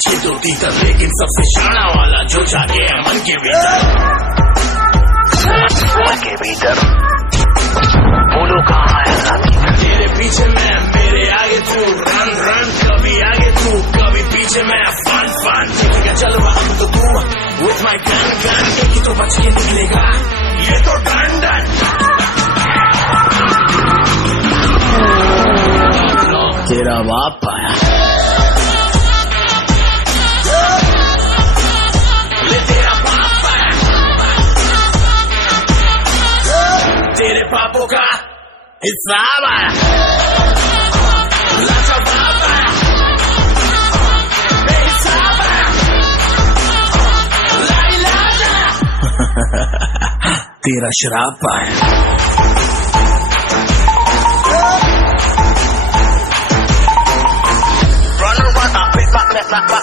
पीछे तो तीतर, लेकिन सबसे शाना वाला जो जाके है मन के भीतर बोलो कहाँ है साथी। तेरे पीछे मैं, मेरे आगे तू, रन रन, कभी आगे तू कभी पीछे मैं, फन फन देखेगा चलो अब तो तू, with my gun gun देखी तो बच के निकलेगा ये तो डन डन। तेरा बाप आया, तेरा बाप आया, तेरे पापों का हिसाब आया, लाचा बाप आया, बेहिसाब आया, लाई लाजा तेरा शराब आया। Back,